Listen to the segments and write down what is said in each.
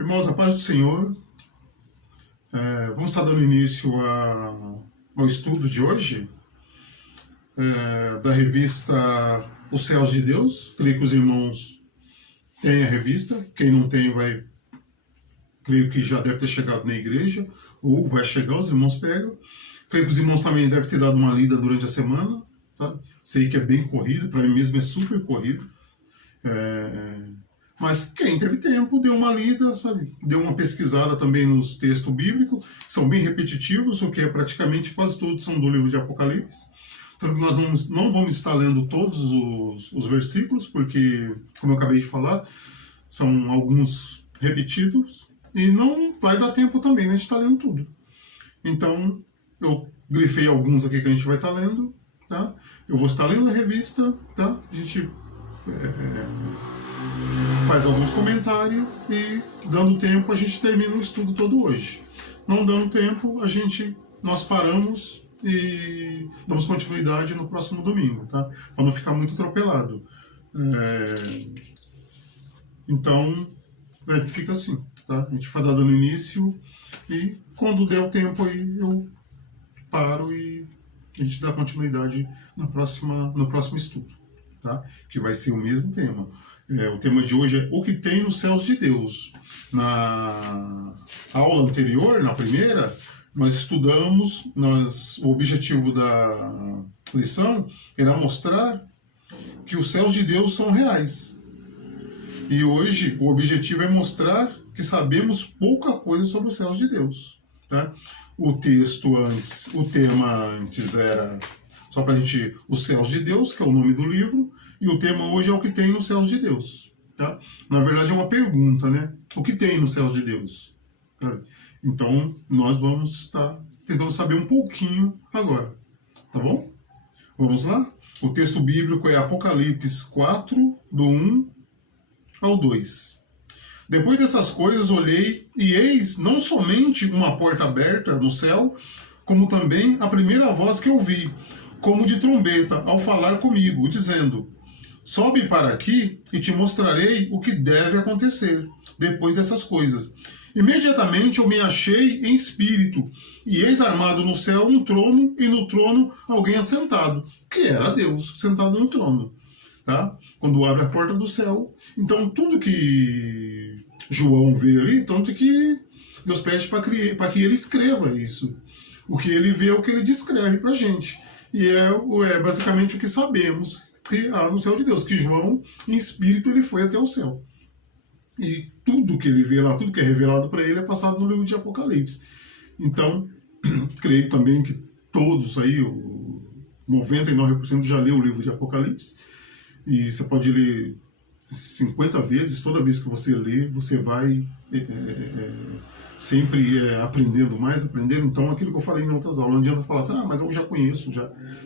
Irmãos, a paz do Senhor. Vamos estar dando início ao estudo de hoje da revista Os Céus de Deus. Creio que os irmãos têm a revista. Quem não tem, creio que já deve ter chegado na igreja, ou vai chegar, os irmãos pegam. Creio que os irmãos também devem ter dado uma lida durante a semana. Sabe? Sei que é bem corrido, para mim mesmo é super corrido. Mas quem teve tempo, deu uma lida, sabe? Deu uma pesquisada também nos textos bíblicos, que são bem repetitivos, o que é praticamente quase todos são do livro de Apocalipse. Então nós não vamos estar lendo todos os versículos, porque, como eu acabei de falar, são alguns repetidos, e não vai dar tempo também, né? A gente está lendo tudo. Então, eu grifei alguns aqui que a gente vai estar lendo, tá? Eu vou estar lendo a revista, tá? A gente faz alguns comentários e, dando tempo, a gente termina o estudo todo hoje. Não dando tempo, nós paramos e damos continuidade no próximo domingo, tá? Para não ficar muito atropelado. Então, fica assim, tá? A gente vai dando início e, quando der o tempo aí, eu paro e a gente dá continuidade no próximo estudo, tá? Que vai ser o mesmo tema. O tema de hoje é o que tem nos céus de Deus. Na aula anterior, na primeira, nós estudamos, o objetivo da lição era mostrar que os céus de Deus são reais. E hoje o objetivo é mostrar que sabemos pouca coisa sobre os céus de Deus. Tá? O tema antes era só para a gente, os céus de Deus, que é o nome do livro, e o tema hoje é o que tem nos céus de Deus. Tá? Na verdade é uma pergunta, né? O que tem nos céus de Deus? Tá? Então, nós vamos estar tentando saber um pouquinho agora. Tá bom? Vamos lá? O texto bíblico é Apocalipse 4, do 1 ao 2. Depois dessas coisas olhei, e eis não somente uma porta aberta no céu, como também a primeira voz que ouvi, como de trombeta, ao falar comigo, dizendo: sobe para aqui e te mostrarei o que deve acontecer depois dessas coisas. Imediatamente eu me achei em espírito, e eis armado no céu um trono, e no trono alguém assentado, que era Deus, sentado no trono. Tá? Quando abre a porta do céu, então tudo que João vê ali, tanto que Deus pede para que ele escreva isso. O que ele vê é o que ele descreve para a gente. E é basicamente o que sabemos que há no céu de Deus, que João, em espírito, ele foi até o céu. E tudo que ele vê lá, tudo que é revelado para ele é passado no livro de Apocalipse. Então, creio também que todos aí, 99% já leu o livro de Apocalipse. E você pode ler 50 vezes, toda vez que você lê, você vai sempre aprendendo mais, aprendendo. Então, aquilo que eu falei em outras aulas, não adianta falar assim, mas eu já conheço,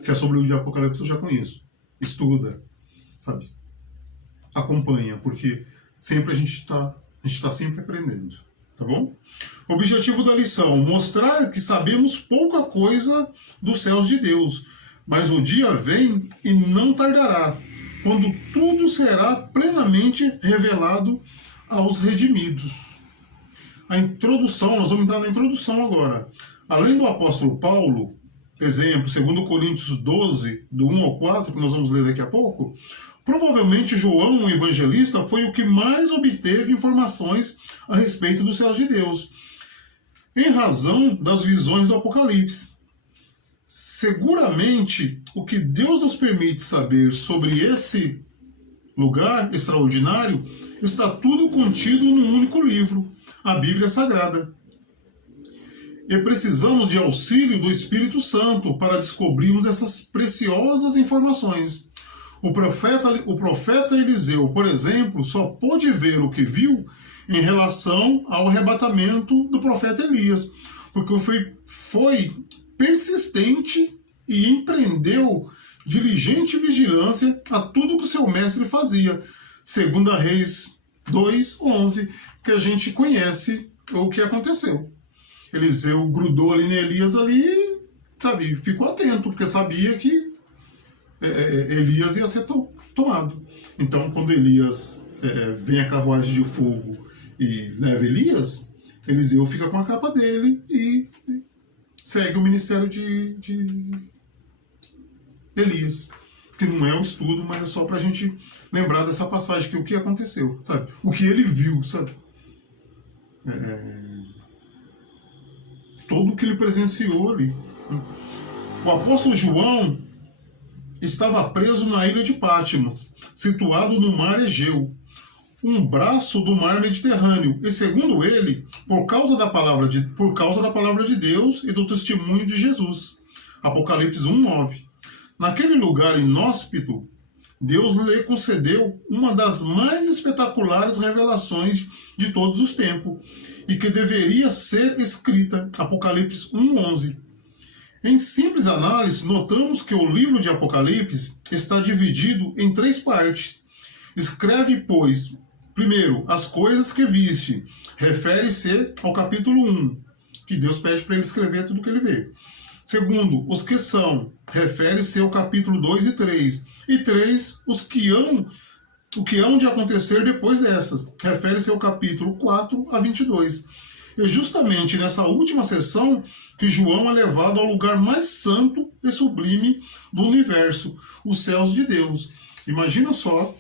se é sobre o livro de Apocalipse, eu já conheço. Estuda, sabe? Acompanha, porque sempre a gente está sempre aprendendo, tá bom? O objetivo da lição, mostrar que sabemos pouca coisa dos céus de Deus, mas o dia vem e não tardará, quando tudo será plenamente revelado aos redimidos. A introdução, nós vamos entrar na introdução agora. Além do apóstolo Paulo, exemplo, 2 Coríntios 12, do 1 ao 4, que nós vamos ler daqui a pouco, provavelmente João, o evangelista, foi o que mais obteve informações a respeito dos céus de Deus, em razão das visões do Apocalipse. Seguramente, o que Deus nos permite saber sobre esse lugar extraordinário está tudo contido num único livro, a Bíblia Sagrada. E precisamos de auxílio do Espírito Santo para descobrirmos essas preciosas informações. O profeta Eliseu, por exemplo, só pôde ver o que viu em relação ao arrebatamento do profeta Elias, porque foi persistente e empreendeu diligente vigilância a tudo que o seu mestre fazia. 2 Reis 2:11, que a gente conhece o que aconteceu. Eliseu grudou ali em Elias ali, sabe, ficou atento, porque sabia que Elias ia ser tomado. Então, quando Elias vem a carruagem de fogo e leva Elias, Eliseu fica com a capa dele e segue o ministério de Elias. Que não é um estudo, mas é só pra gente lembrar dessa passagem, que o que aconteceu, sabe? O que ele viu, sabe? Todo o que ele presenciou ali. O apóstolo João estava preso na ilha de Patmos, situado no mar Egeu, um braço do mar Mediterrâneo, e segundo ele, por causa da palavra de Deus e do testemunho de Jesus. Apocalipse 1:9. Naquele lugar inóspito, Deus lhe concedeu uma das mais espetaculares revelações de todos os tempos, e que deveria ser escrita. Apocalipse 1:11. Em simples análise, notamos que o livro de Apocalipse está dividido em 3 partes. Escreve, pois, primeiro, as coisas que viste. Refere-se ao capítulo 1, que Deus pede para ele escrever tudo o que ele vê. Segundo, os que são. Refere-se ao capítulo 2 e 3. E 3, o que hão de acontecer depois dessas. Refere-se ao capítulo 4 a 22. É justamente nessa última sessão que João é levado ao lugar mais santo e sublime do universo, os céus de Deus. Imagina só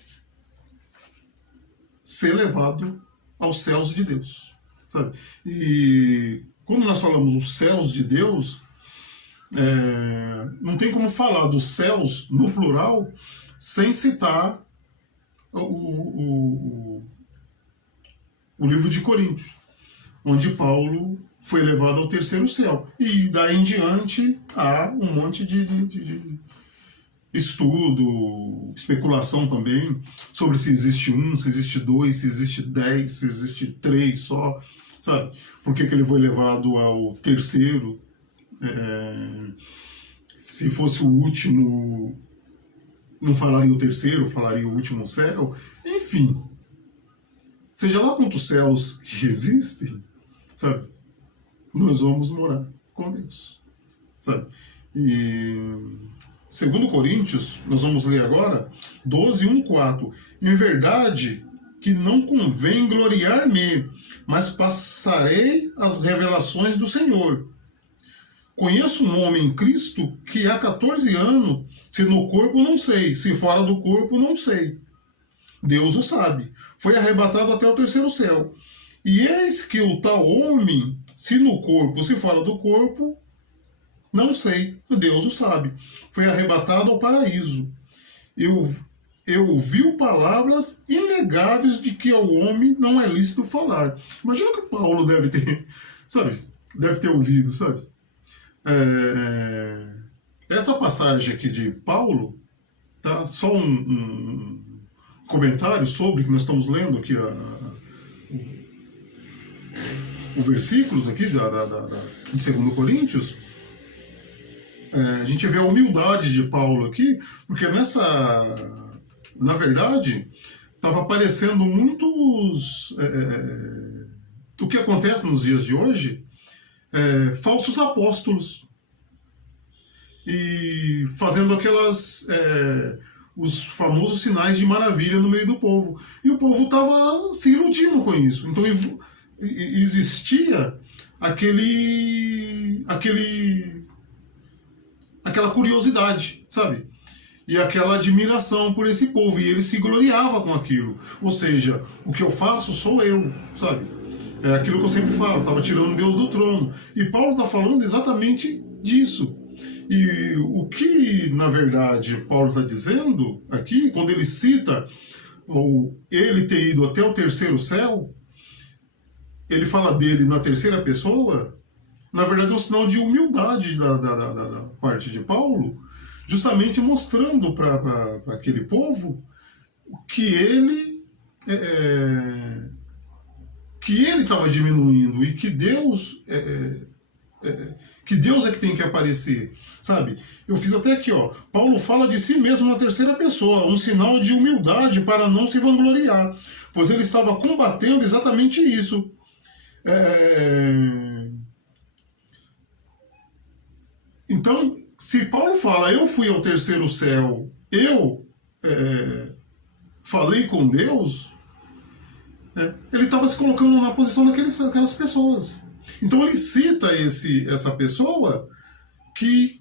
ser levado aos céus de Deus, sabe? E quando nós falamos os céus de Deus, não tem como falar dos céus no plural sem citar o livro de Coríntios, onde Paulo foi levado ao terceiro céu. E daí em diante há um monte de estudo, especulação também, sobre se existe 1, se existe 2, se existe 10, se existe 3 só, sabe? Por que ele foi levado ao terceiro? Se fosse o último, não falaria o terceiro, falaria o último céu. Enfim, seja lá quantos céus que existem, sabe? Nós vamos morar com Deus, sabe? E segundo Coríntios, nós vamos ler agora 12:1-4. Em verdade que não convém gloriar-me, mas passarei as revelações do Senhor. Conheço um homem em Cristo que há 14 anos, se no corpo não sei, se fora do corpo não sei. Deus o sabe. Foi arrebatado até o terceiro céu. E eis que o tal homem, se no corpo, se fora do corpo, não sei. Deus o sabe. Foi arrebatado ao paraíso. Eu ouvi palavras inegáveis de que ao homem não é lícito falar. Imagina que Paulo deve ter, sabe? Deve ter ouvido, sabe? Essa passagem aqui de Paulo, tá? Só um comentário sobre que nós estamos lendo aqui o versículos aqui de 2 Coríntios. A gente vê a humildade de Paulo aqui, porque na verdade, estava aparecendo muitos, o que acontece nos dias de hoje, falsos apóstolos, e fazendo os famosos sinais de maravilha no meio do povo. E o povo estava se iludindo com isso. Então existia aquela curiosidade, sabe? E aquela admiração por esse povo. E ele se gloriava com aquilo. Ou seja, o que eu faço sou eu, sabe? É aquilo que eu sempre falo, estava tirando Deus do trono. E Paulo está falando exatamente disso. E o que, na verdade, Paulo está dizendo aqui, quando ele cita ele ter ido até o terceiro céu, ele fala dele na terceira pessoa, na verdade é um sinal de humildade da parte de Paulo, justamente mostrando para aquele povo que ele estava diminuindo e que Deus é que tem que aparecer, sabe? Eu fiz até aqui, ó. Paulo fala de si mesmo na terceira pessoa, um sinal de humildade para não se vangloriar, pois ele estava combatendo exatamente isso. Então, se Paulo fala, eu fui ao terceiro céu, eu falei com Deus, Ele estava se colocando na posição daquelas pessoas. Então ele cita essa pessoa que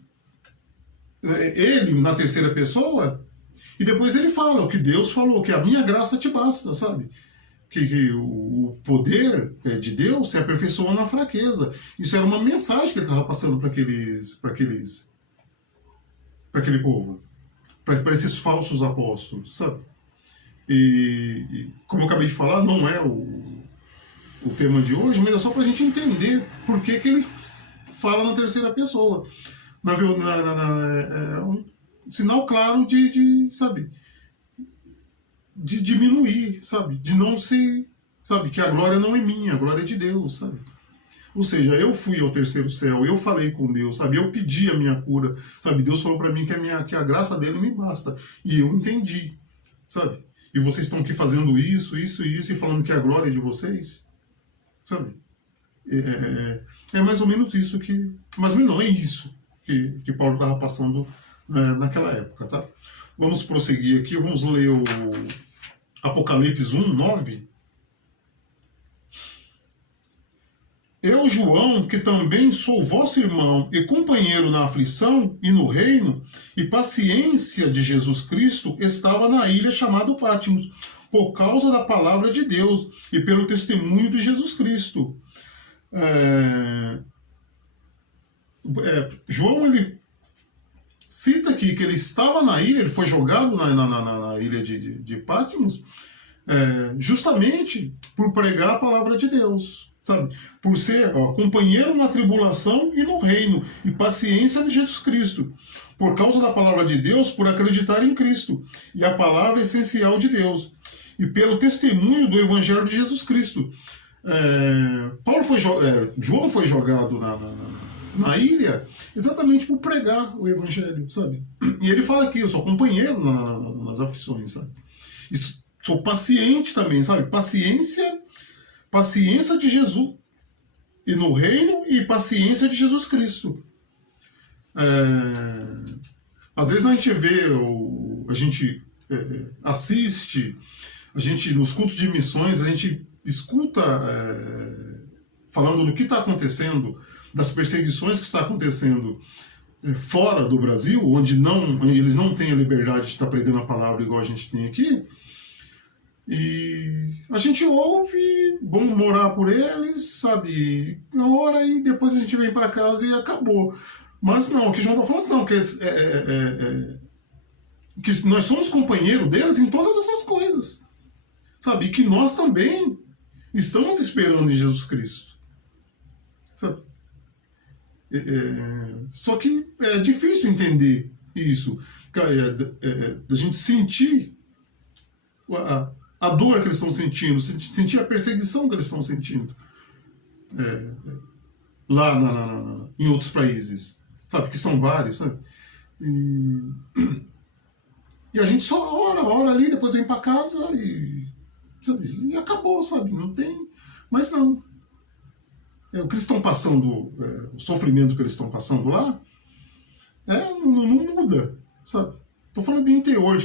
ele na terceira pessoa, e depois ele fala o que Deus falou, que a minha graça te basta, sabe? Que o poder de Deus se aperfeiçoa na fraqueza. Isso era uma mensagem que ele estava passando para aquele povo, para esses falsos apóstolos, sabe? E como eu acabei de falar, não é o tema de hoje, mas é só para a gente entender por que ele fala na terceira pessoa. É um sinal claro sabe, de diminuir, sabe, de não ser, sabe, que a glória não é minha, a glória é de Deus, sabe. Ou seja, eu fui ao terceiro céu, eu falei com Deus, sabe, eu pedi a minha cura, sabe, Deus falou para mim que a graça dele me basta, e eu entendi, sabe. E vocês estão aqui fazendo isso, e falando que a glória é de vocês, sabe. É mais ou menos isso que... Mas não é isso que Paulo estava passando naquela época, tá? Vamos prosseguir aqui, vamos ler o Apocalipse 1, 9. Eu, João, que também sou vosso irmão e companheiro na aflição e no reino e paciência de Jesus Cristo, estava na ilha chamada Patmos, por causa da palavra de Deus e pelo testemunho de Jesus Cristo. João, ele cita aqui que ele estava na ilha, ele foi jogado na ilha de Patmos, justamente por pregar a palavra de Deus, sabe? Por ser companheiro na tribulação e no reino, e paciência de Jesus Cristo, por causa da palavra de Deus, por acreditar em Cristo, e a palavra essencial de Deus, e pelo testemunho do Evangelho de Jesus Cristo. João foi jogado na ilha exatamente por pregar o Evangelho, sabe? E ele fala aqui, eu sou companheiro nas aflições, sabe? E sou paciente também, sabe? Paciência de Jesus e no reino, e paciência de Jesus Cristo. Às vezes a gente vê, a gente assiste, a gente nos cultos de missões, a gente escuta falando do que está acontecendo, das perseguições que está acontecendo fora do Brasil, onde eles não têm a liberdade de estar pregando a palavra igual a gente tem aqui. E a gente ouve, vamos morar por eles, sabe, ora, e depois a gente vem para casa e acabou. Mas não, o que João está falando não, que nós somos companheiros deles em todas essas coisas, sabe, e que nós também estamos esperando em Jesus Cristo, sabe. Só que é difícil entender isso, da gente sentir a dor que eles estão sentindo, sentir a perseguição que eles estão sentindo lá em outros países, sabe, que são vários, sabe? E a gente só ora ali, depois vem para casa e acabou, sabe? Não tem. Mas não. O que eles estão passando, o sofrimento que eles estão passando lá, não muda, sabe? Estou falando de teor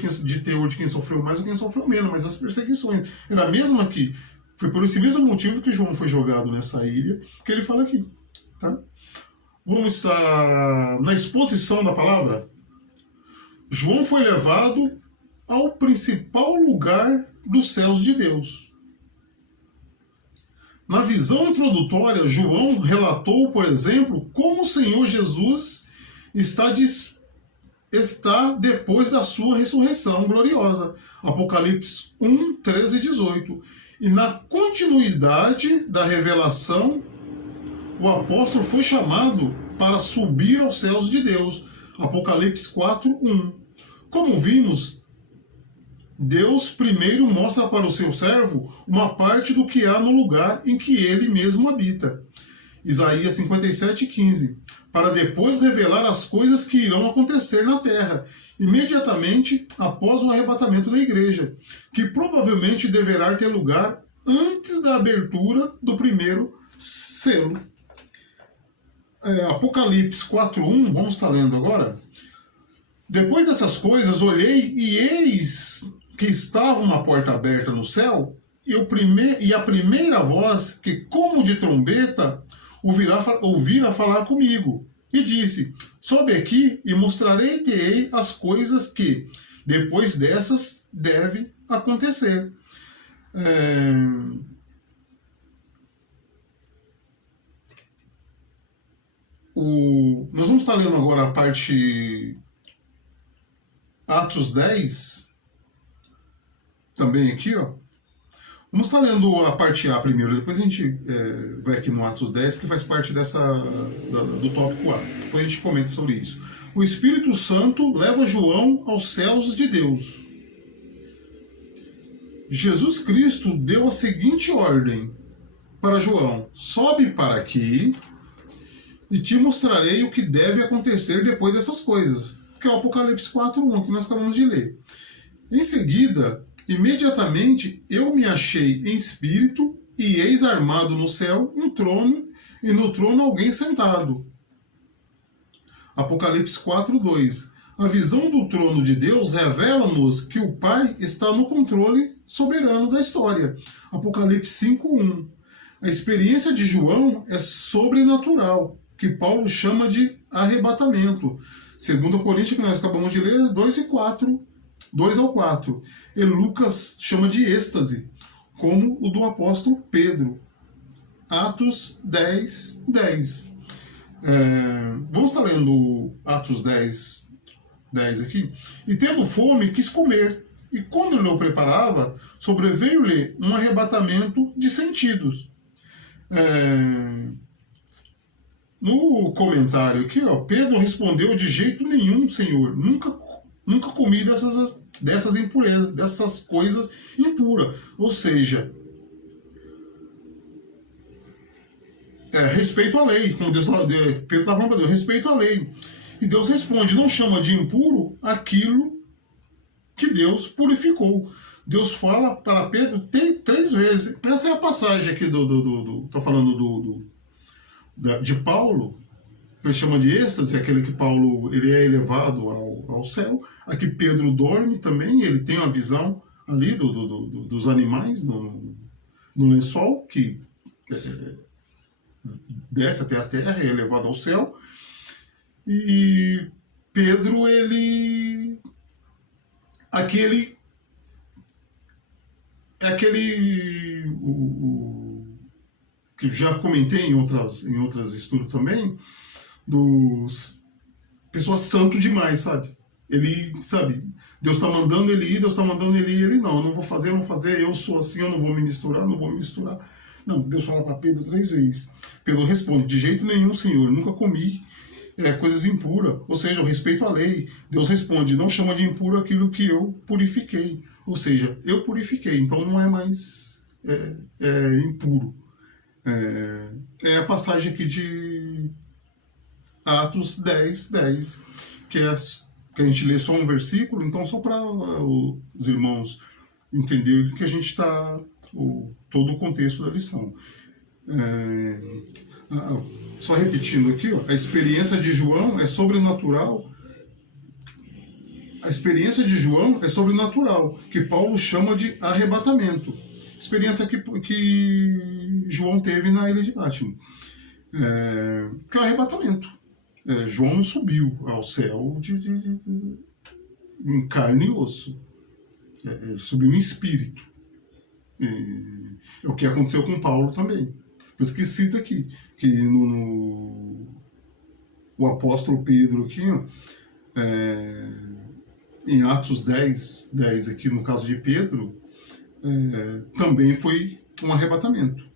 de quem sofreu mais ou quem sofreu menos, mas as perseguições era a mesma aqui. Foi por esse mesmo motivo que João foi jogado nessa ilha, que ele fala aqui, tá? Vamos estar na exposição da palavra. João foi levado ao principal lugar dos céus de Deus. Na visão introdutória, João relatou, por exemplo, como o Senhor Jesus está depois da sua ressurreição gloriosa. Apocalipse 1, 13 e 18. E na continuidade da revelação, o apóstolo foi chamado para subir aos céus de Deus. Apocalipse 4, 1. Como vimos, Deus primeiro mostra para o seu servo uma parte do que há no lugar em que ele mesmo habita. Isaías 57, 15. Para depois revelar as coisas que irão acontecer na terra, imediatamente após o arrebatamento da igreja, que provavelmente deverá ter lugar antes da abertura do primeiro selo. Apocalipse 4.1, vamos estar lendo agora. Depois dessas coisas, olhei e eis que estava uma porta aberta no céu, e a primeira voz, que como de trombeta, ouvira falar comigo, e disse: sobe aqui e mostrarei-te as coisas que, depois dessas, devem acontecer. Nós vamos estar lendo agora a parte Atos 10, também aqui, ó. Vamos estar lendo a parte A primeiro, depois a gente vai aqui no Atos 10, que faz parte do tópico A. Depois a gente comenta sobre isso. O Espírito Santo leva João aos céus de Deus. Jesus Cristo deu a seguinte ordem para João: sobe para aqui e te mostrarei o que deve acontecer depois dessas coisas. Que é o Apocalipse 4:1, que nós acabamos de ler. Em seguida, imediatamente eu me achei em espírito, e eis armado no céu um trono, e no trono alguém sentado. Apocalipse 4:2. A visão do trono de Deus revela-nos que o Pai está no controle soberano da história. Apocalipse 5:1. A experiência de João é sobrenatural, que Paulo chama de arrebatamento. 2 Coríntios, que nós acabamos de ler, 2 ao 4. E Lucas chama de êxtase, como o do apóstolo Pedro. Atos 10:10. Vamos estar lendo Atos 10 aqui. E tendo fome, quis comer. E quando ele o preparava, sobreveio-lhe um arrebatamento de sentidos. No comentário aqui, ó, Pedro respondeu: de jeito nenhum, Senhor, nunca comi dessas impurezas, dessas coisas impuras. Ou seja, respeito à lei, como Pedro estava falando para Deus, respeito à lei. E Deus responde: não chama de impuro aquilo que Deus purificou. Deus fala para Pedro 3 vezes. Essa é a passagem aqui estou falando de Paulo, que ele chama de êxtase, aquele que Paulo ele é elevado ao céu. Aqui Pedro dorme também, ele tem uma visão ali dos animais no lençol, que desce até a terra, é elevado ao céu. E Pedro, ele... aquele que já comentei em outras estudos também, dos pessoas santo demais, sabe? Ele, sabe, Deus está mandando ele ir, ele não, eu não vou fazer, eu sou assim, eu não vou me misturar. Não, Deus fala para Pedro 3 vezes. Pedro responde: de jeito nenhum, Senhor, eu nunca comi coisas impuras, ou seja, eu respeito a lei. Deus responde: não chama de impuro aquilo que eu purifiquei, ou seja, eu purifiquei, então não é mais impuro. É a passagem aqui de Atos 10, que a gente lê só um versículo, então só para os irmãos entenderem que a gente está, todo o contexto da lição. Só repetindo aqui, ó, a experiência de João é sobrenatural. A experiência de João é sobrenatural, que Paulo chama de arrebatamento. Experiência que João teve na ilha de Patmos. Que é o arrebatamento. João subiu ao céu em carne e osso. Ele subiu em espírito. É o que aconteceu com Paulo também. Por isso que cita aqui, que o apóstolo Pedro aqui, ó, em Atos 10 aqui, no caso de Pedro, também foi um arrebatamento.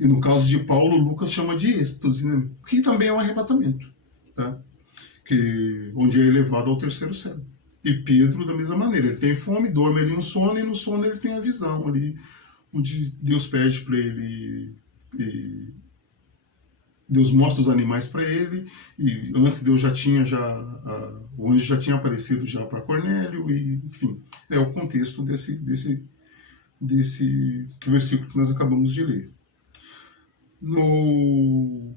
E no caso de Paulo, Lucas chama de êxtase, né? Que também é um arrebatamento, tá? Onde é elevado ao 3º céu. E Pedro, da mesma maneira, ele tem fome, dorme ali um sono, e no sono ele tem a visão ali, onde Deus pede para ele, Deus mostra os animais para ele, e antes Deus o anjo já tinha aparecido já para Cornélio, e enfim, é o contexto desse versículo que nós acabamos de ler. No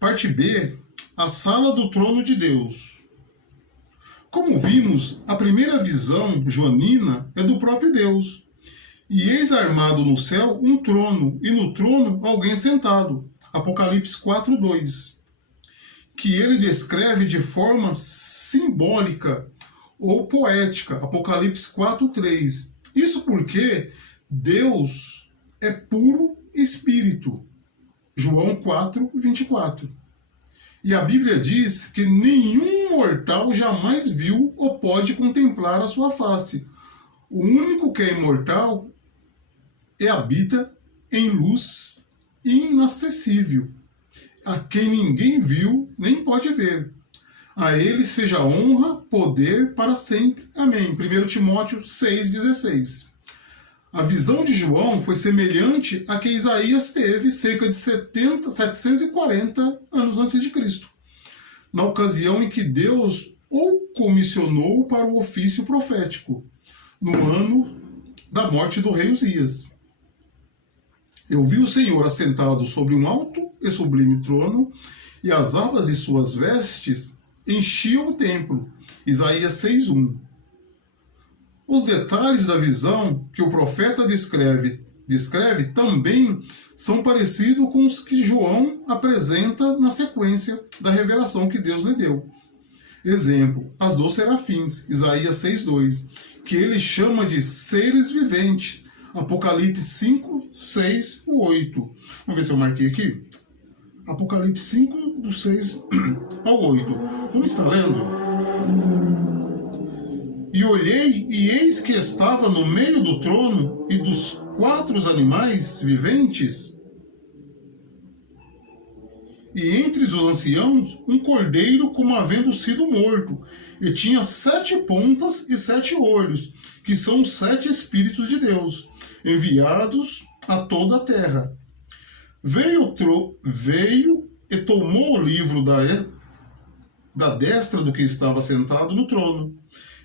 parte B, a sala do trono de Deus. Como vimos, a primeira visão joanina é do próprio Deus. E eis armado no céu um trono, e no trono alguém sentado. Apocalipse 4:2. Que ele descreve de forma simbólica ou poética. Apocalipse 4:3. Isso porque Deus é puro espírito. João 4:24. E a Bíblia diz que nenhum mortal jamais viu ou pode contemplar a sua face. O único que é imortal habita em luz inacessível, a quem ninguém viu nem pode ver. A ele seja honra, poder para sempre. Amém. 1 Timóteo 6,16. A visão de João foi semelhante à que Isaías teve cerca de 740 anos antes de Cristo, na ocasião em que Deus o comissionou para o ofício profético, no ano da morte do rei Uzias. Eu vi o Senhor assentado sobre um alto e sublime trono, e as abas de suas vestes enchiam o templo. Isaías 6:1. Os detalhes da visão que o profeta descreve também são parecidos com os que João apresenta na sequência da revelação que Deus lhe deu. Exemplo, as 12 serafins, Isaías 6:2, que ele chama de seres viventes, Apocalipse 5, 6, 8. Vamos ver se eu marquei aqui. Apocalipse 5, do 6 ao 8. Vamos estar lendo? E olhei, e eis que estava no meio do trono e dos 4 animais viventes, e entre os anciãos, um cordeiro como havendo sido morto, e tinha 7 pontas e 7 olhos, que são os 7 Espíritos de Deus, enviados a toda a terra. Veio e tomou o livro da destra do que estava sentado no trono.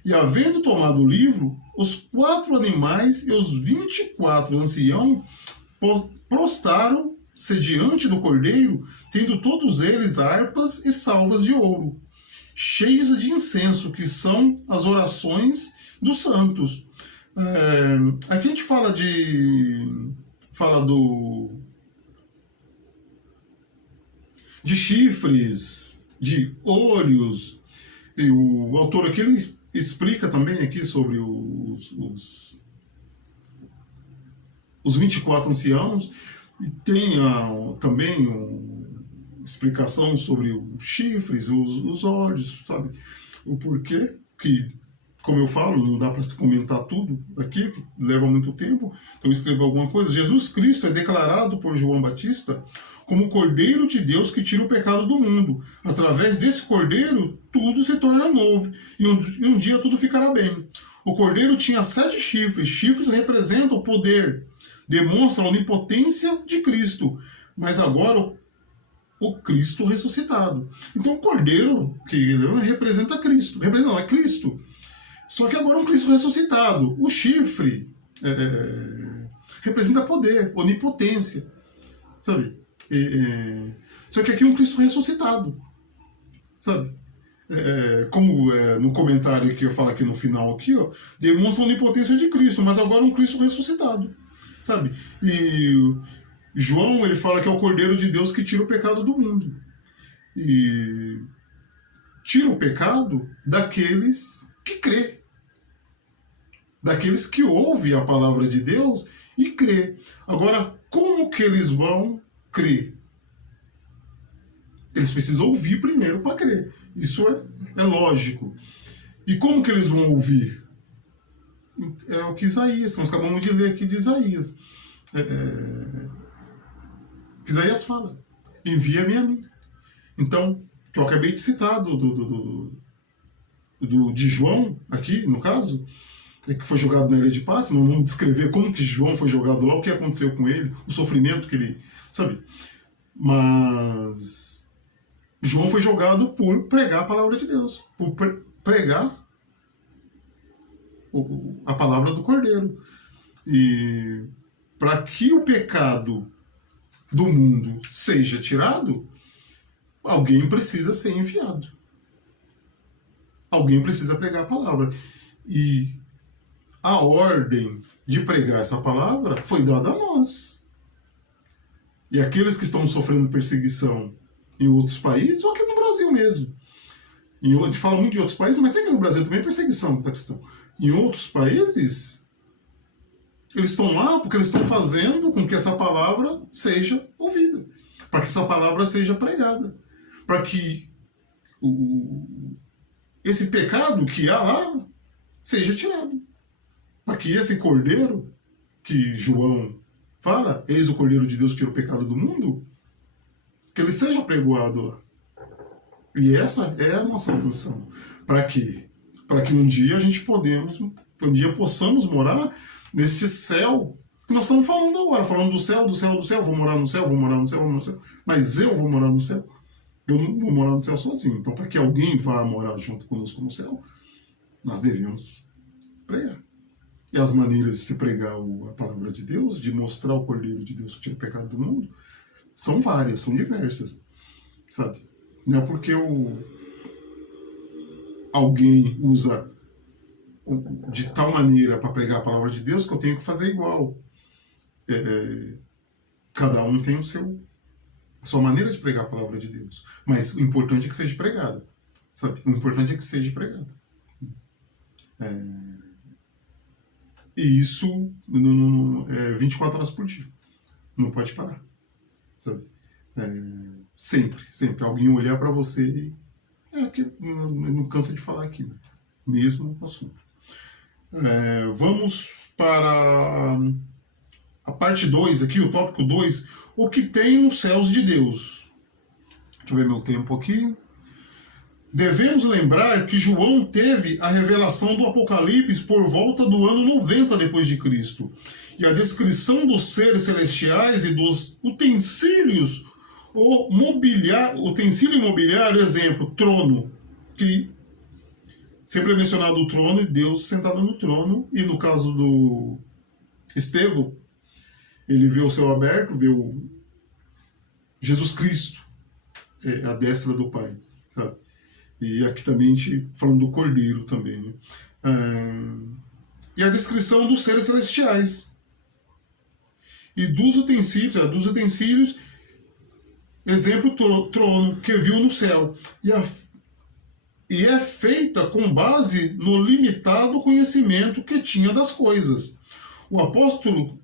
E havendo tomado o livro, os 4 animais e os 24 anciãos prostaram-se diante do cordeiro, tendo todos eles harpas e salvas de ouro, cheias de incenso, que são as orações dos santos. Aqui a gente fala de chifres, de olhos, e o autor aqui ele explica também aqui sobre os 24 anciãos, e tem também uma explicação sobre os chifres, os olhos, sabe? O porquê que, como eu falo, não dá para se comentar tudo aqui, que leva muito tempo, então escrevo alguma coisa. Jesus Cristo é declarado por João Batista como o Cordeiro de Deus que tira o pecado do mundo. Através desse Cordeiro, tudo se torna novo, e um dia tudo ficará bem. O Cordeiro tinha 7 chifres. Chifres representam o poder, demonstram a onipotência de Cristo, mas agora o Cristo ressuscitado. Então o Cordeiro, que representa Cristo, é Cristo. Só que agora é um Cristo ressuscitado. O chifre representa poder, onipotência, sabe? Só que aqui é um Cristo ressuscitado, sabe? Como no comentário que eu falo aqui no final, aqui, ó, demonstra a onipotência de Cristo, mas agora um Cristo ressuscitado, sabe? E João, ele fala que é o Cordeiro de Deus que tira o pecado do mundo. E tira o pecado daqueles que crê, daqueles que ouvem a palavra de Deus e crê. Agora, como que eles vão crer? Eles precisam ouvir primeiro para crer. Isso é lógico. E como que eles vão ouvir? É o que Isaías, nós acabamos de ler aqui de Isaías. Isaías fala: envia-me a mim. Então, que eu acabei de citar de João, aqui no caso, que foi jogado na ilha de Patmos, não vamos descrever como que João foi jogado lá, o que aconteceu com ele, o sofrimento que ele, sabe? Mas João foi jogado por pregar a palavra de Deus, por pregar a palavra do Cordeiro. E para que o pecado do mundo seja tirado, alguém precisa ser enviado. Alguém precisa pregar a palavra. E a ordem de pregar essa palavra foi dada a nós. E aqueles que estão sofrendo perseguição em outros países, ou aqui no Brasil mesmo. A gente fala muito de outros países, mas tem aqui no Brasil também perseguição da questão. Em outros países, eles estão lá porque eles estão fazendo com que essa palavra seja ouvida, para que essa palavra seja pregada, para que esse pecado que há lá seja tirado, para que esse cordeiro que João fala, eis o cordeiro de Deus que tira o pecado do mundo, que ele seja pregoado lá. E essa é a nossa função. Para quê? Para que um dia possamos morar neste céu que nós estamos falando agora, falando do céu, do céu, do céu, vou morar no céu, vou morar no céu, vou morar no céu. Mas eu vou morar no céu. Eu não vou morar no céu sozinho. Então, para que alguém vá morar junto conosco no céu, nós devemos pregar. E as maneiras de se pregar a palavra de Deus, de mostrar o Cordeiro de Deus que tira o pecado do mundo, são várias, são diversas. Sabe? Não é porque alguém usa de tal maneira para pregar a palavra de Deus que eu tenho que fazer igual. Cada um tem a sua maneira de pregar a palavra de Deus. Mas o importante é que seja pregada. Sabe? O importante é que seja pregada. E isso 24 horas por dia. Não pode parar. Sabe? Sempre. Alguém olhar para você e... que não cansa de falar aqui, né? Mesmo assunto. Vamos para a parte 2 aqui, o tópico 2. O que tem nos céus de Deus. Deixa eu ver meu tempo aqui. Devemos lembrar que João teve a revelação do Apocalipse por volta do ano 90 depois de Cristo. E a descrição dos seres celestiais e dos utensílios, utensílio imobiliário, exemplo, trono, que sempre é mencionado o trono e Deus sentado no trono, e no caso do Estevão, ele vê o céu aberto, vê o Jesus Cristo à destra do Pai, sabe? E aqui também, falando do Cordeiro também, né? E a descrição dos seres celestiais e dos utensílios, exemplo, trono, que viu no céu. E é feita com base no limitado conhecimento que tinha das coisas. O apóstolo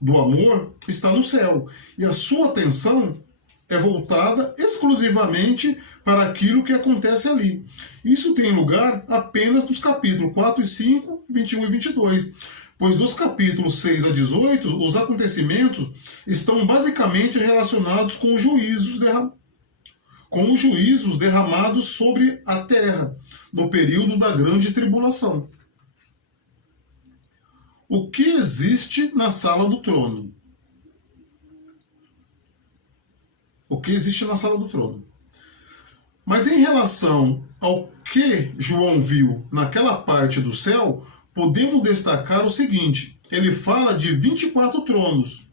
do amor está no céu, e a sua atenção é voltada exclusivamente para aquilo que acontece ali. Isso tem lugar apenas nos capítulos 4 e 5, 21 e 22, pois dos capítulos 6 a 18, os acontecimentos estão basicamente relacionados com os juízos derramados sobre a terra no período da grande tribulação. O que existe na sala do trono? O que existe na sala do trono? Mas em relação ao que João viu naquela parte do céu, podemos destacar o seguinte: ele fala de 24 tronos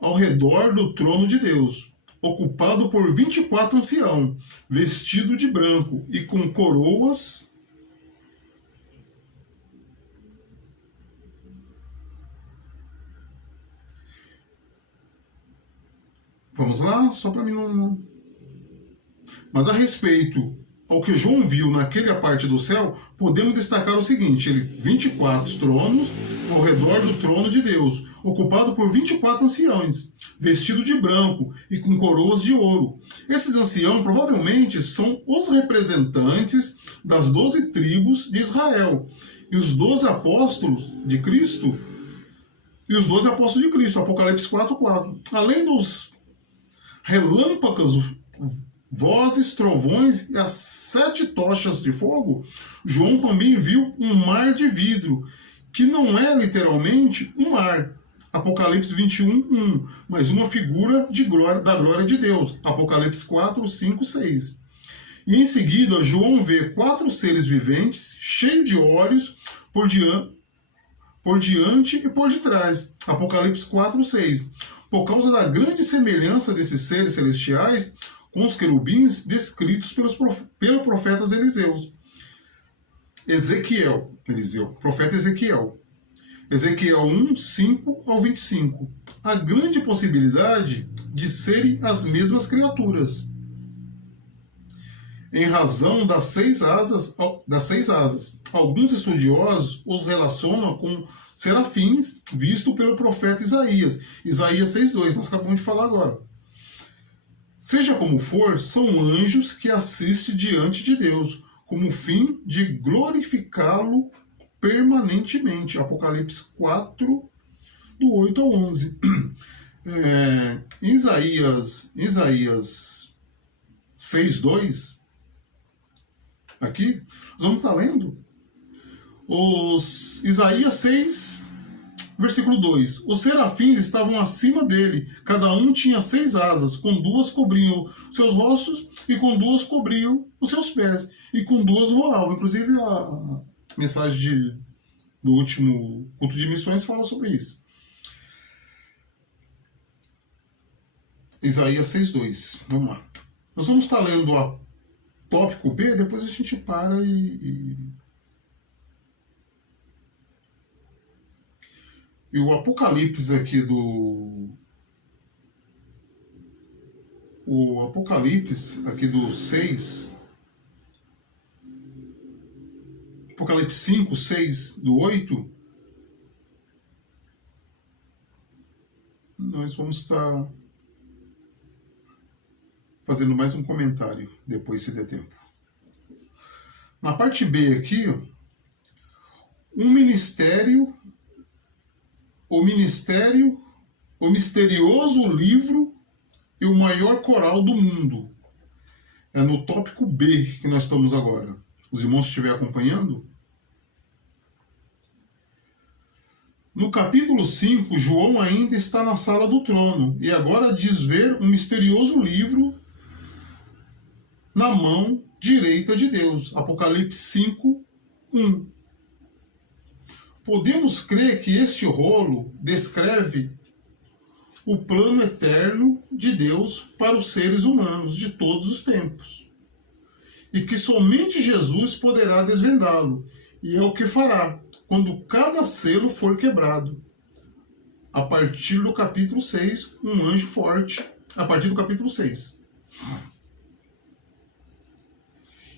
ao redor do trono de Deus, ocupado por 24 anciãos, vestido de branco e com coroas Vamos lá, só para mim não... Mas a respeito ao que João viu naquela parte do céu, podemos destacar o seguinte: 24 tronos ao redor do trono de Deus, ocupado por 24 anciãos, vestido de branco e com coroas de ouro. Esses anciãos provavelmente são os representantes das 12 tribos de Israel e os 12 apóstolos de Cristo. Apocalipse 4:4. Além dos relâmpagos, vozes, trovões e as 7 tochas de fogo, João também viu um mar de vidro, que não é literalmente um mar, Apocalipse 21:1, mas uma figura da glória de Deus, Apocalipse 4:5-6. E em seguida, João vê 4 seres viventes, cheios de olhos por diante e por detrás, Apocalipse 4:6. Por causa da grande semelhança desses seres celestiais com os querubins descritos pelo profeta Eliseu, profeta Ezequiel. Ezequiel 1, 5 ao 25. Há grande possibilidade de serem as mesmas criaturas, em razão das seis asas. Alguns estudiosos os relacionam com serafins, visto pelo profeta Isaías. Isaías 6,2, nós acabamos de falar agora. Seja como for, são anjos que assistem diante de Deus, como o fim de glorificá-lo permanentemente. Apocalipse 4, do 8 ao 11. Isaías 6,2, aqui, nós vamos estar lendo Isaías 6, versículo 2. Os serafins estavam acima dele, cada um tinha 6 asas, com 2 cobriam seus rostos, e com 2 cobriam os seus pés, e com 2 voavam. Inclusive a mensagem do último culto de missões fala sobre isso. Isaías 6,2. Vamos lá. Nós vamos estar lendo o tópico B, depois a gente para e o Apocalipse aqui o Apocalipse aqui do 6, Apocalipse 5, 6, do 8, nós vamos estar fazendo mais um comentário depois, se der tempo. Na parte B aqui, o misterioso livro e o maior coral do mundo. É no tópico B que nós estamos agora. Os irmãos que estiverem acompanhando. No capítulo 5, João ainda está na sala do trono e agora diz ver um misterioso livro na mão direita de Deus. Apocalipse 5, 1. Podemos crer que este rolo descreve o plano eterno de Deus para os seres humanos de todos os tempos, e que somente Jesus poderá desvendá-lo, e é o que fará quando cada selo for quebrado. A partir do capítulo 6, um anjo forte, a partir do capítulo 6.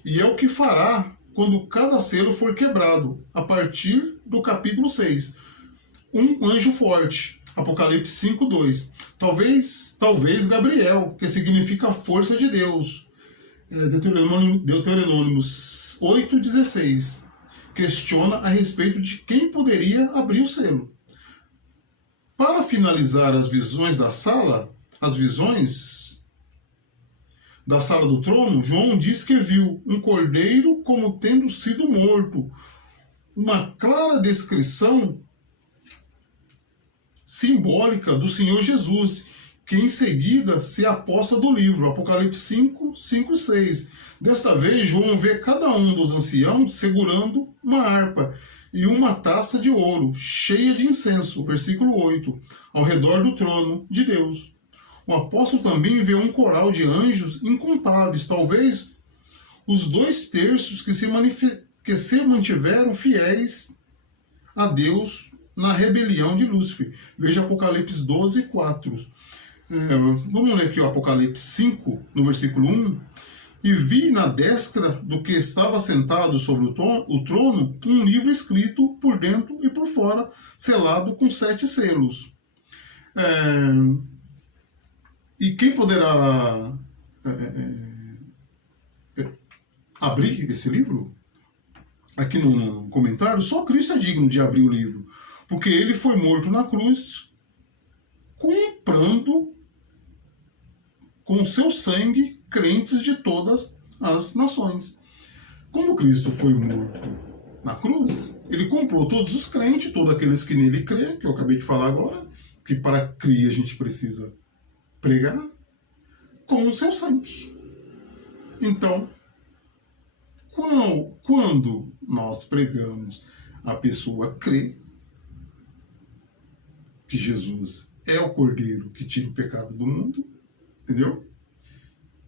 E é o que fará quando cada selo for quebrado, a partir do capítulo 6. Um anjo forte, Apocalipse 5, 2. Talvez Gabriel, que significa força de Deus. Deuteronômios 8, 16. Questiona a respeito de quem poderia abrir o selo. Para finalizar as visões da sala do trono, João diz que viu um cordeiro como tendo sido morto. Uma clara descrição simbólica do Senhor Jesus, que em seguida se aposta do livro, Apocalipse 5, 5 e 6. Desta vez, João vê cada um dos anciãos segurando uma harpa e uma taça de ouro, cheia de incenso, versículo 8, ao redor do trono de Deus. O apóstolo também vê um coral de anjos incontáveis, talvez os 2/3 que se mantiveram fiéis a Deus na rebelião de Lúcifer. Veja Apocalipse 12, 4. Vamos ler aqui o Apocalipse 5, no versículo 1. E vi na destra do que estava sentado sobre o trono um livro escrito por dentro e por fora, selado com 7 selos. E quem poderá abrir esse livro? Aqui no comentário, só Cristo é digno de abrir o livro, porque ele foi morto na cruz, comprando com seu sangue crentes de todas as nações. Quando Cristo foi morto na cruz, ele comprou todos os crentes, todos aqueles que nele crê, que eu acabei de falar agora, que para crer a gente precisa pregar, com o seu sangue. Então, quando nós pregamos, a pessoa crê que Jesus é o Cordeiro que tira o pecado do mundo, entendeu?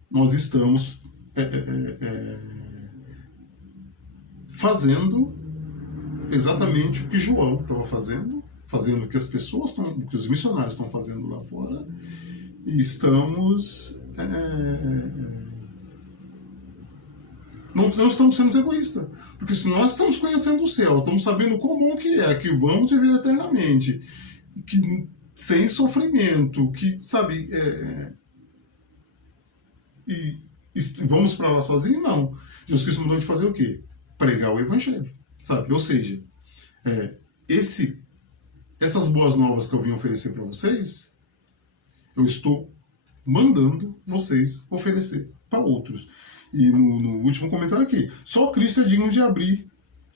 Nós estamos fazendo exatamente o que João estava fazendo fazendo o que as pessoas estão, o que os missionários estão fazendo lá fora, e estamos não estamos sendo egoístas, porque se nós estamos conhecendo o céu, estamos sabendo quão bom que é, que vamos viver eternamente, que sem sofrimento, que, sabe, e vamos para lá sozinhos? Não. Jesus Cristo mandou a gente fazer o quê? Pregar o Evangelho, sabe? Ou seja, essas boas novas que eu vim oferecer para vocês, eu estou mandando vocês oferecer para outros. E no último comentário aqui, só Cristo é digno de abrir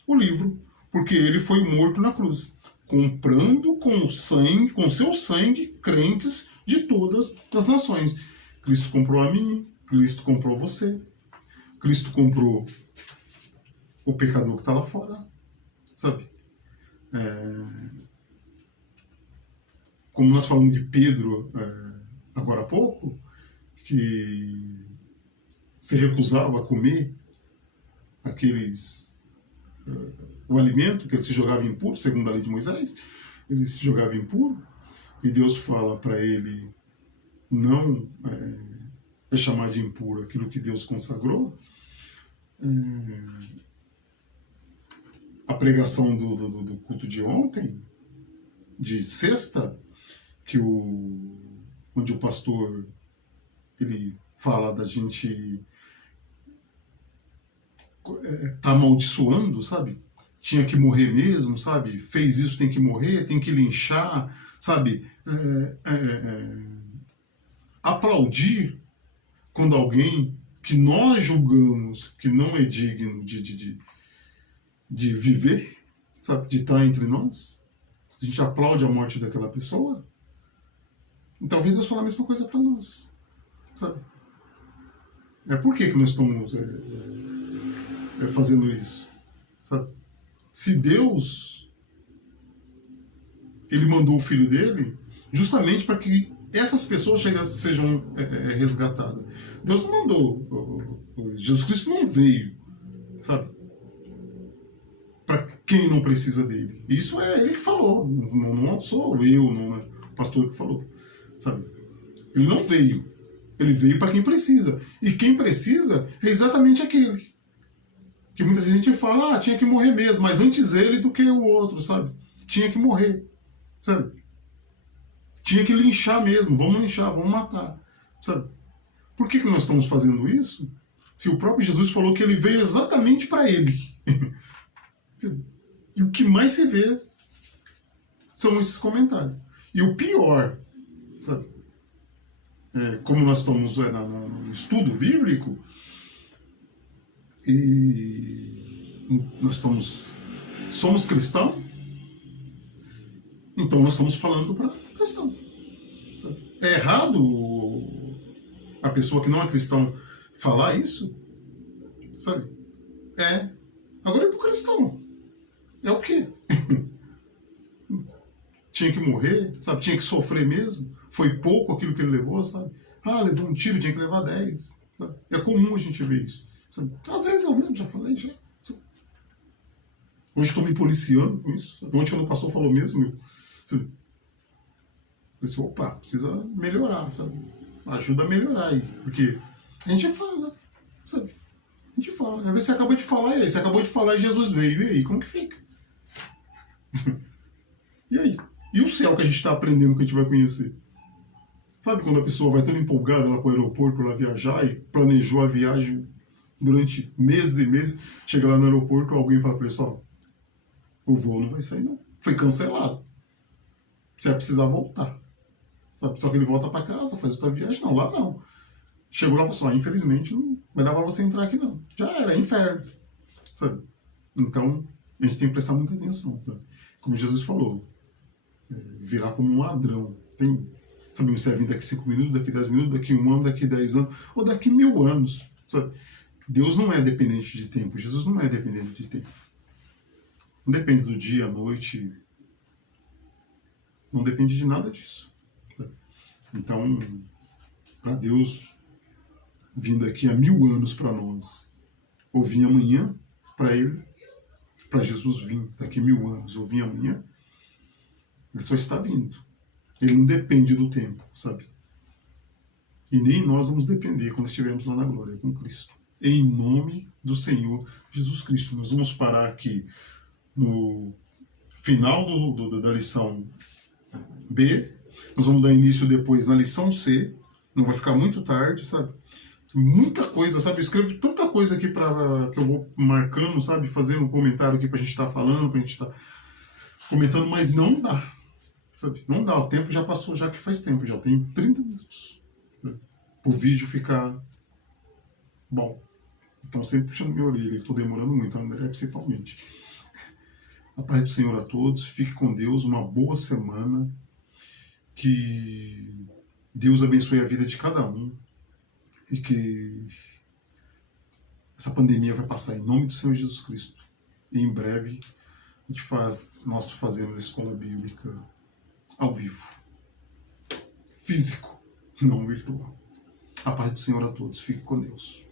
o livro, porque ele foi morto na cruz, comprando com sangue, com seu sangue, crentes de todas as nações. Cristo comprou a mim, Cristo comprou você, Cristo comprou o pecador que está lá fora, sabe? Como nós falamos de Pedro agora há pouco, que se recusava a comer o alimento, que ele se jogava impuro, segundo a lei de Moisés, ele se jogava impuro, e Deus fala para ele não chamar de impuro aquilo que Deus consagrou. A pregação do culto de ontem, de sexta, onde o pastor ele fala da gente tá amaldiçoando, sabe? Tinha que morrer mesmo, sabe? Fez isso, tem que morrer, tem que linchar, sabe? Aplaudir quando alguém que nós julgamos que não é digno de viver, sabe? De estar entre nós. A gente aplaude a morte daquela pessoa. Então, talvez Deus fale a mesma coisa para nós, sabe? Por que nós estamos fazendo isso, sabe? Se Deus ele mandou o Filho dele justamente para que essas pessoas sejam resgatadas. Deus não mandou, Jesus Cristo não veio, sabe? Para quem não precisa dele. Isso é ele que falou, não sou eu, não é o pastor que falou, sabe? Ele não veio. Ele veio para quem precisa. E quem precisa é exatamente aquele. Que muita gente fala, tinha que morrer mesmo, mas antes ele do que o outro, sabe? Tinha que morrer, sabe? Tinha que linchar mesmo, vamos linchar, vamos matar, sabe? Por que nós estamos fazendo isso? Se o próprio Jesus falou que ele veio exatamente para ele. E o que mais se vê são esses comentários. E o pior, sabe? Como nós estamos no estudo bíblico, e nós somos cristãos, então nós estamos falando para cristão. Sabe? É errado a pessoa que não é cristão falar isso? Sabe? Agora é pro cristão. É o quê? Tinha que morrer, sabe? Tinha que sofrer mesmo. Foi pouco aquilo que ele levou, sabe? Levou um tiro, tinha que levar 10. Sabe? É comum a gente ver isso. Sabe? Às vezes eu mesmo já falei, já. Sabe? Hoje estou me policiando com isso. Sabe? Ontem quando o pastor falou mesmo, sabe? Eu disse, opa, precisa melhorar, sabe? Ajuda a melhorar aí. Porque a gente fala, sabe? A gente fala. Às vezes você acabou de falar, e aí? Você acabou de falar e Jesus veio. E aí? Como que fica? E aí? E o céu que a gente está aprendendo, que a gente vai conhecer? Sabe quando a pessoa vai toda empolgada lá para o aeroporto para viajar e planejou a viagem durante meses e meses, chega lá no aeroporto, alguém fala para ele, só, o voo não vai sair não, foi cancelado. Você vai precisar voltar. Sabe? Só que ele volta para casa, faz outra viagem. Não, lá não. Chegou lá e falou, infelizmente não vai dar para você entrar aqui não. Já era, é inferno. Sabe? Então, a gente tem que prestar muita atenção. Sabe? Como Jesus falou, virar como um ladrão. Sabemos se vai vir daqui 5 minutos, daqui 10 minutos, daqui 1 ano, daqui 10 anos, ou daqui 1000 anos. Sabe? Deus não é dependente de tempo. Jesus não é dependente de tempo. Não depende do dia, à noite. Não depende de nada disso. Sabe? Então, para Deus vir daqui a 1000 anos para nós, ou vir amanhã para Ele, para Jesus vir daqui a 1000 anos, ou vir amanhã, Ele só está vindo. Ele não depende do tempo, sabe? E nem nós vamos depender quando estivermos lá na glória com Cristo. Em nome do Senhor Jesus Cristo. Nós vamos parar aqui no final da lição B. Nós vamos dar início depois na lição C. Não vai ficar muito tarde, sabe? Muita coisa, sabe? Eu escrevo tanta coisa aqui que eu vou marcando, sabe? Fazendo um comentário aqui pra gente estar falando, pra gente estar comentando, mas não dá. Sabe? Não dá. O tempo já passou, já que faz tempo. Já tem 30 minutos. Né? O vídeo ficar bom. Então sempre puxando minha orelha, estou demorando muito, a André principalmente. A paz do Senhor a todos, fique com Deus, uma boa semana, que Deus abençoe a vida de cada um e que essa pandemia vai passar em nome do Senhor Jesus Cristo. E em breve nós fazemos a escola bíblica ao vivo, físico, não virtual. A paz do Senhor a todos, fique com Deus.